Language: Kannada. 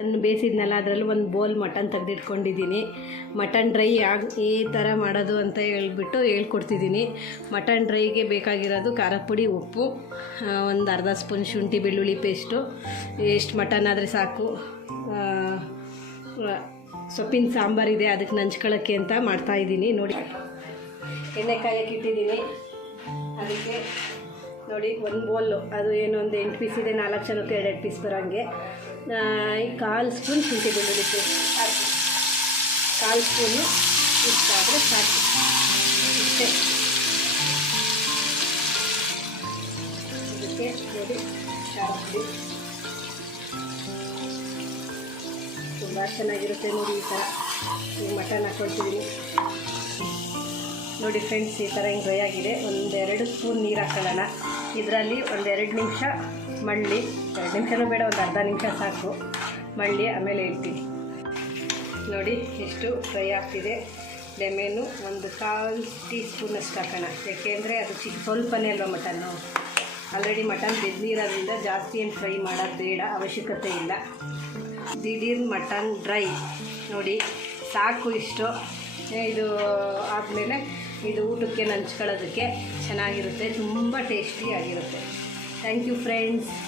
ನಾನು ಬೇಯಿಸಿದ್ನಲ್ಲ ಅದರಲ್ಲೂ ಒಂದು ಬೋಲ್ ಮಟನ್ ತೆಗೆದಿಟ್ಕೊಂಡಿದ್ದೀನಿ. ಮಟನ್ ಡ್ರೈ ಯಾವ ಈ ಥರ ಮಾಡೋದು ಅಂತ ಹೇಳ್ಬಿಟ್ಟು ಹೇಳ್ಕೊಡ್ತಿದ್ದೀನಿ. ಮಟನ್ ಡ್ರೈಗೆ ಬೇಕಾಗಿರೋದು ಖಾರದ ಪುಡಿ, ಉಪ್ಪು ಒಂದು ಅರ್ಧ ಸ್ಪೂನ್ ಶುಂಠಿ ಬೆಳ್ಳುಳ್ಳಿ ಪೇಸ್ಟು, ಎಷ್ಟು ಮಟನ್ ಆದರೆ ಸಾಕು ಸೊಪ್ಪಿನ ಸಾಂಬಾರಿದೆ ಅದಕ್ಕೆ ನಂಚ್ಕೊಳ್ಳೋಕ್ಕೆ ಅಂತ ಮಾಡ್ತಾಯಿದ್ದೀನಿ ನೋಡಿ, ಎಣ್ಣೆ ಕಾಯಕ್ಕೆ ಇಟ್ಟಿದ್ದೀನಿ. ಅದಕ್ಕೆ ನೋಡಿ, ಒಂದು ಬೋಲು ಅದು ಏನು, ಒಂದು ಎಂಟು ಪೀಸ್ ಇದೆ, ನಾಲ್ಕು ಜನಕ್ಕೆ ಎರಡೆರಡು ಪೀಸ್ ಈ ಕಾಲು ಸ್ಪೂನ್ ಶುಂಠಿ ಬೆಳ್ಳುಳ್ಳಿ ಪೇಸ್ಟ್ ಕಾಲು ಸ್ಪೂನು ಇಷ್ಟಾದರೆ ಸಾಕು. ಇಷ್ಟೇ. ಅದಕ್ಕೆ ನೋಡಿ ಖಾರ ತುಂಬ ಚೆನ್ನಾಗಿರುತ್ತೆ ನೋಡಿ ಈ ಥರ ಈಗ ಮಟನ್ ಹಾಕ್ಕೊಳ್ತಿದ್ದೀನಿ ನೋಡಿ ಫ್ರೆಂಡ್ಸ್ ಈ ಥರ ಹಿಂಗೆ ಡ್ರೈ ಆಗಿದೆ. ಒಂದೆರಡು ಸ್ಪೂನ್ ನೀರು ಹಾಕೊಳ್ಳೋಣ. ಇದರಲ್ಲಿ ಒಂದೆರಡು ನಿಮಿಷ ಮಳ್ಳಿ, ಎರಡು ನಿಮಿಷನೂ ಬೇಡ, ಒಂದು ಅರ್ಧ ನಿಮಿಷ ಸಾಕು. ಮಳ್ಳಿ ಆಮೇಲೆ ಇಡ್ತೀನಿ. ನೋಡಿ, ಎಷ್ಟು ಫ್ರೈ ಆಗ್ತಿದೆ. ಲೆಮೆನು ಒಂದು ಕಾಲು ಟೀ ಸ್ಪೂನಷ್ಟು ಹಾಕೋಣ. ಯಾಕೆಂದರೆ ಅದು ಚಿಕ್ಕ, ಸ್ವಲ್ಪನೇ ಅಲ್ವ ಮಟನ್ನು ಆಲ್ರೆಡಿ ಮಟನ್ ಬೆದ್ದಿರೋದ್ರಿಂದ ಜಾಸ್ತಿ ಏನು ಫ್ರೈ ಮಾಡೋದು ಬೇಡ, ಅವಶ್ಯಕತೆ ಇಲ್ಲ. ದಿಢೀರ್ ಮಟನ್ ಡ್ರೈ ನೋಡಿ, ಸಾಕು ಇಷ್ಟು. ಇದು ಆದಮೇಲೆ ಇದು ಊಟಕ್ಕೆ ನಂಚ್ಕೊಳ್ಳೋದಕ್ಕೆ ಚೆನ್ನಾಗಿರುತ್ತೆ. ತುಂಬ ಟೇಸ್ಟಿಯಾಗಿರುತ್ತೆ ಥ್ಯಾಂಕ್ ಯು ಫ್ರೆಂಡ್ಸ್